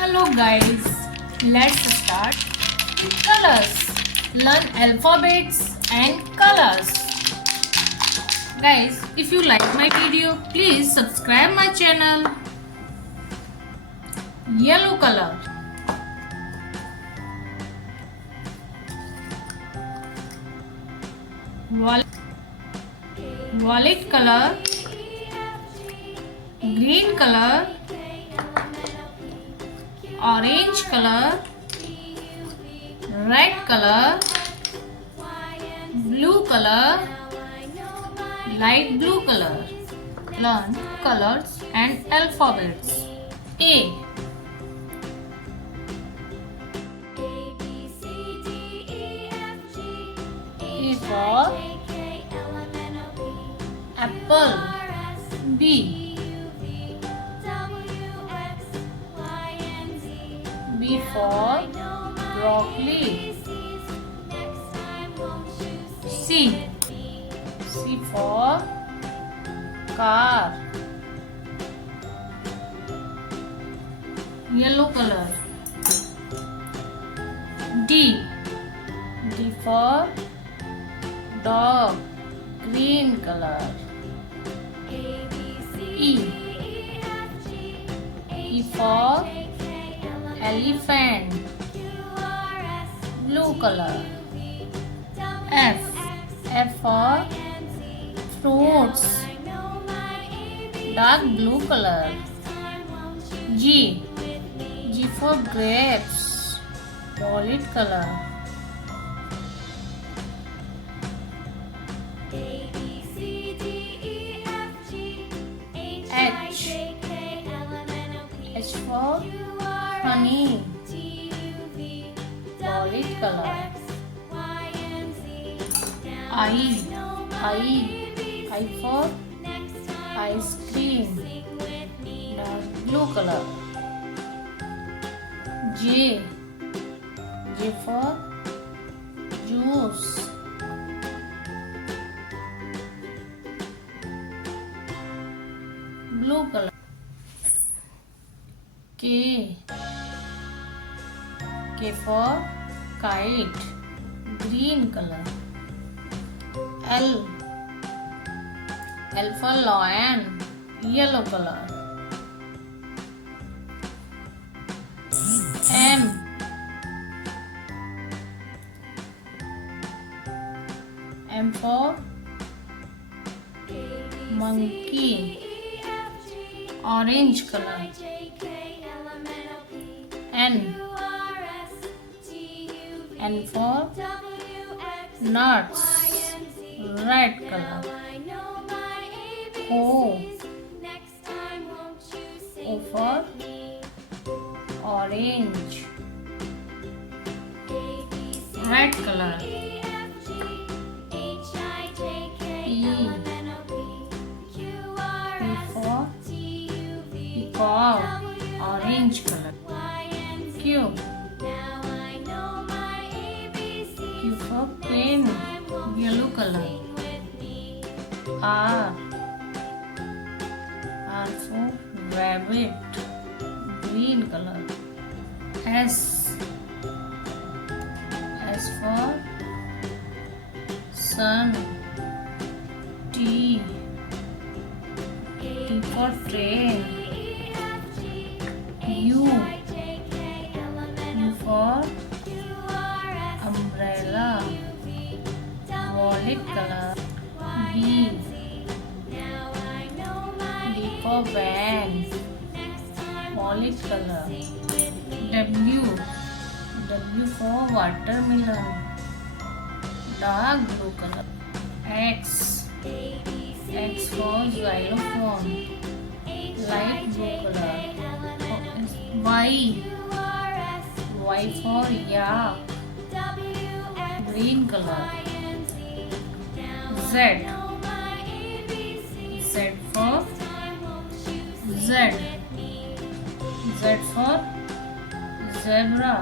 Hello guys, let's start with colors. Learn alphabets and colors. Guys, if you like my video, please subscribe my channel. Yellow color. Violet color. Green color. Orange color, red color, blue color, light blue color. Learn colors and alphabets. A. A for apple. B. B for broccoli. C. C for car. Yellow color. D. D for dog. Green color. E. E for elephant, blue color. F. F for fruits, dark blue color. G. G for grapes, violet color. H. H for honey, violet color. I for ice cream, dark blue color. J. J for juice, blue color. K. K for kite, green color. L. L for lion, yellow color. M. M for monkey, orange color. N. N for nuts, red color. O. O for orange, red color. P. P for peacock, orange color. Q. Q for pen, yellow color. R. R for rabbit, green color. S. S for sun. T. T for train. U. U for umbrella, violet color. B. D for van, violet color. W. W for watermelon, dark blue color. X. X for xylophone, light blue color. Y. Y for yak, green color. Z. Z for Z. Z for zebra,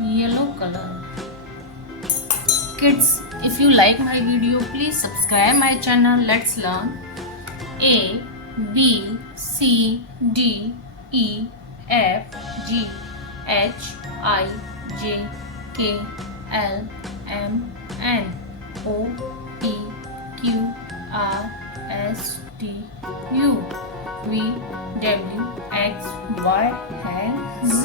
yellow color. Kids, if you like my video, please subscribe my channel. Let's learn A, B, C, D, E, F G H I J K L M N O P Q R S T U V W X Y and Z.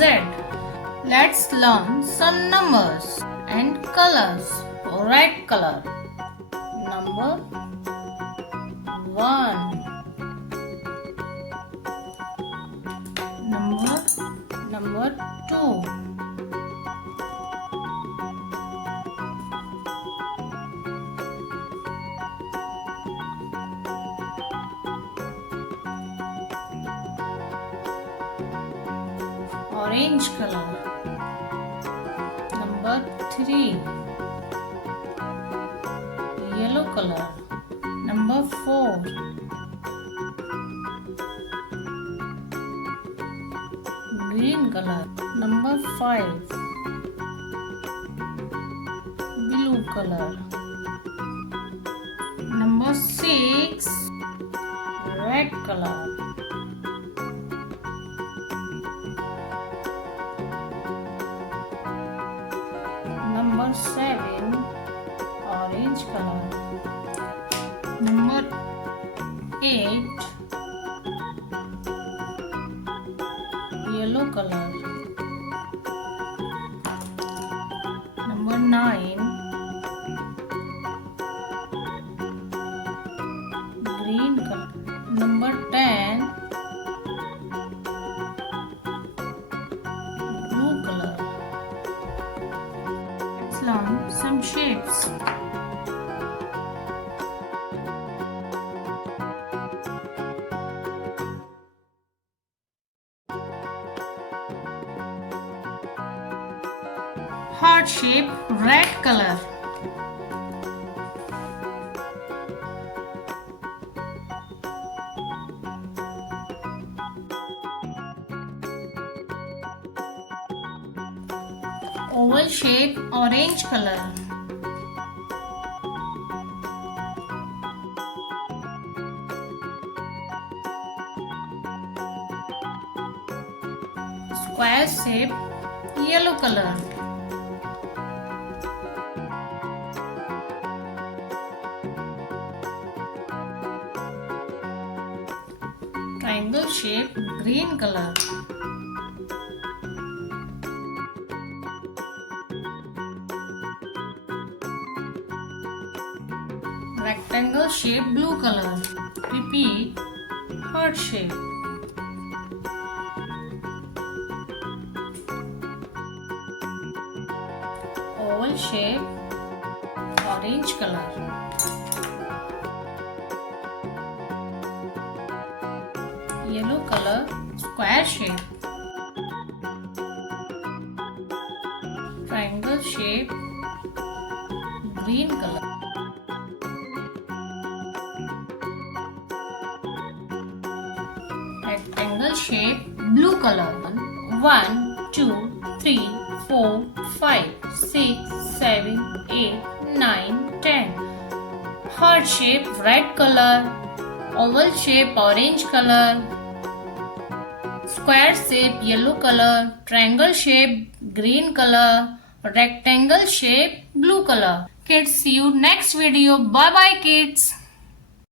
Let's learn some numbers and colors. Red color. Number 1. Number 2. Orange color. Number 3. Yellow color. Number 4. Green color. Number 5. Blue color. Number 6. Red color. Number 7. Orange color. Number 8. Yellow color. Number 9. Green color. Number 10. Blue color. Let's learn some shapes. Heart shape, red color. Oval shape, orange color. Square shape, yellow color. Triangle shape, green color. Rectangle shape, blue color. Repeat, heart shape. Oval shape, orange color. Yellow color, square shape. Triangle shape, green color. Rectangle shape, blue color. 1, 2, 3, 4, 5, 6, 7, 8, 9, 10. Heart shape, red color. Oval shape, orange color. Square shape, yellow color. Triangle shape, green color. Rectangle shape, blue color. Kids, see you next video. Bye bye kids.